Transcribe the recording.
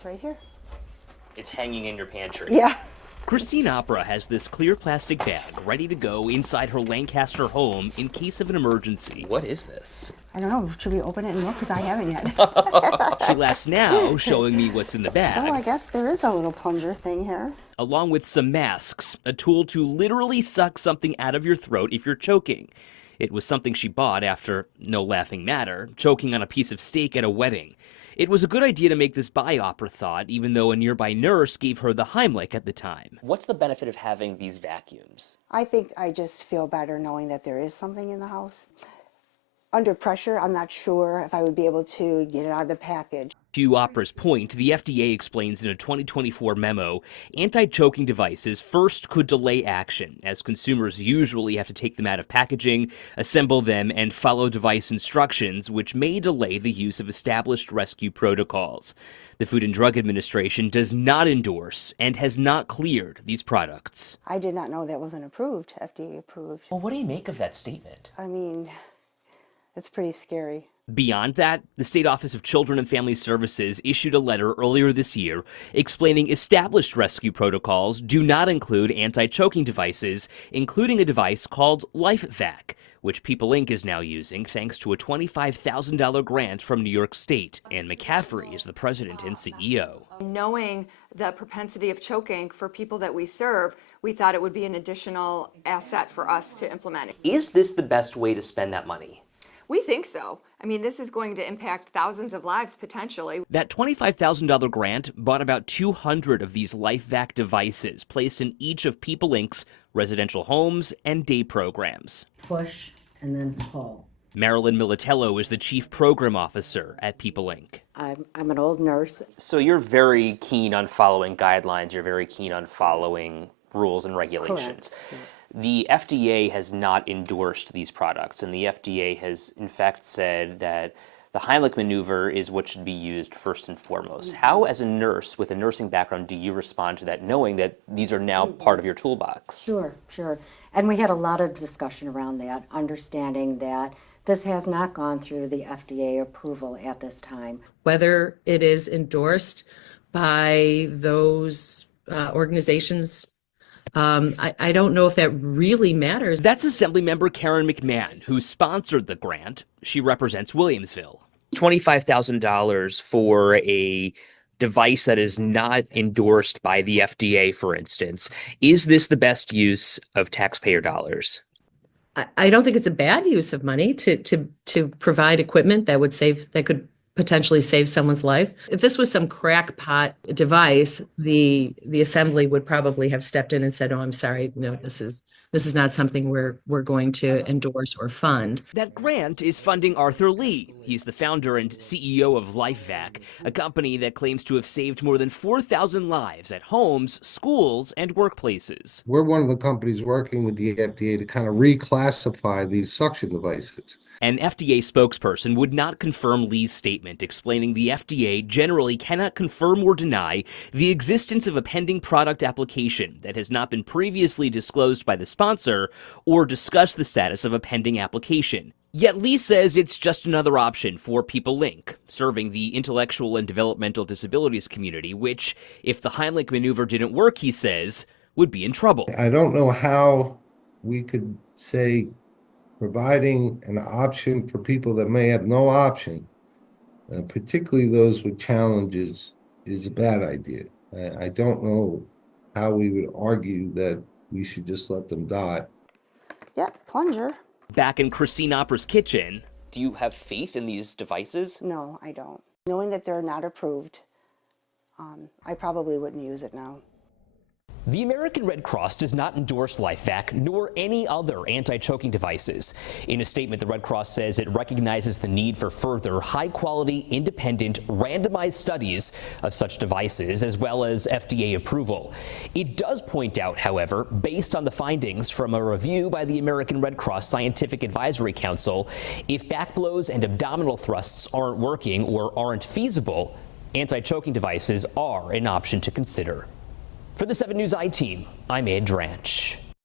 It's right here. It's hanging in your pantry. Yeah. Christine Opera has this clear plastic bag ready to go inside her Lancaster home in case of an emergency. What is this? I don't know. Should we open it and look? Because I haven't yet. She laughs now, showing me what's in the bag. So I guess there is a little plunger thing here. Along with some masks, a tool to literally suck something out of your throat if you're choking. It was something she bought after, no laughing matter, choking on a piece of steak at a wedding. It was a good idea to make this buy, Opera thought, even though a nearby nurse gave her the Heimlich at the time. What's the benefit of having these vacuums? I think I just feel better knowing that there is something in the house. Under pressure, I'm not sure if I would be able to get it out of the package. To Opera's point, the FDA explains in a 2024 memo, anti-choking devices first could delay action, as consumers usually have to take them out of packaging, assemble them, and follow device instructions, which may delay the use of established rescue protocols. The Food and Drug Administration does not endorse and has not cleared these products. I did not know that wasn't approved, FDA approved. Well, what do you make of that statement? I mean, it's pretty scary. Beyond that, the State Office of Children and Family Services issued a letter earlier this year explaining established rescue protocols do not include anti-choking devices, including a device called LifeVac, which People Inc. is now using thanks to a $25,000 grant from New York State. Ann McCaffrey is the president and CEO. Knowing the propensity of choking for people that we serve, we thought it would be an additional asset for us to implement. Is this the best way to spend that money? We think so. I mean, this is going to impact thousands of lives potentially. That $25,000 grant bought about 200 of these LifeVac devices placed in each of People Inc.'s residential homes and day programs. Push and then pull. Marilyn Militello is the chief program officer at People Inc. I'm an old nurse. So you're very keen on following guidelines. You're very keen on following rules and regulations. Correct. The FDA has not endorsed these products, and the FDA has, in fact, said that the Heimlich maneuver is what should be used first and foremost. How, as a nurse with a nursing background, do you respond to that, knowing that these are now part of your toolbox? Sure. And we had a lot of discussion around that, understanding that this has not gone through the FDA approval at this time. Whether it is endorsed by those organizations, I don't know if that really matters. That's Assemblymember Karen McMahon, who sponsored the grant. She represents Williamsville. $25,000 for a device that is not endorsed by the FDA, for instance. Is this the best use of taxpayer dollars? I don't think it's a bad use of money to provide equipment that could potentially save someone's life. If this was some crackpot device, the assembly would probably have stepped in and said, "Oh, I'm sorry, no, this is not something we're going to endorse or fund." That grant is funding Arthur Lee. He's the founder and CEO of LifeVac, a company that claims to have saved more than 4,000 lives at homes, schools, and workplaces. We're one of the companies working with the FDA to kind of reclassify these suction devices. An FDA spokesperson would not confirm Lee's statement, explaining the FDA generally cannot confirm or deny the existence of a pending product application that has not been previously disclosed by the sponsor or discuss the status of a pending application. Yet Lee says it's just another option for People Inc., serving the intellectual and developmental disabilities community, which, if the Heimlich maneuver didn't work, he says, would be in trouble. I don't know how we could say providing an option for people that may have no option, particularly those with challenges, is a bad idea. I don't know how we would argue that we should just let them die. Yeah, plunger. Back in Christine Opera's kitchen, do you have faith in these devices? No, I don't. Knowing that they're not approved, I probably wouldn't use it now. The American Red Cross does not endorse LifeVac nor any other anti-choking devices. In a statement, the Red Cross says it recognizes the need for further high-quality, independent, randomized studies of such devices, as well as FDA approval. It does point out, however, based on the findings from a review by the American Red Cross Scientific Advisory Council, if back blows and abdominal thrusts aren't working or aren't feasible, anti-choking devices are an option to consider. For the 7 News I team, I'm Ed Dranch.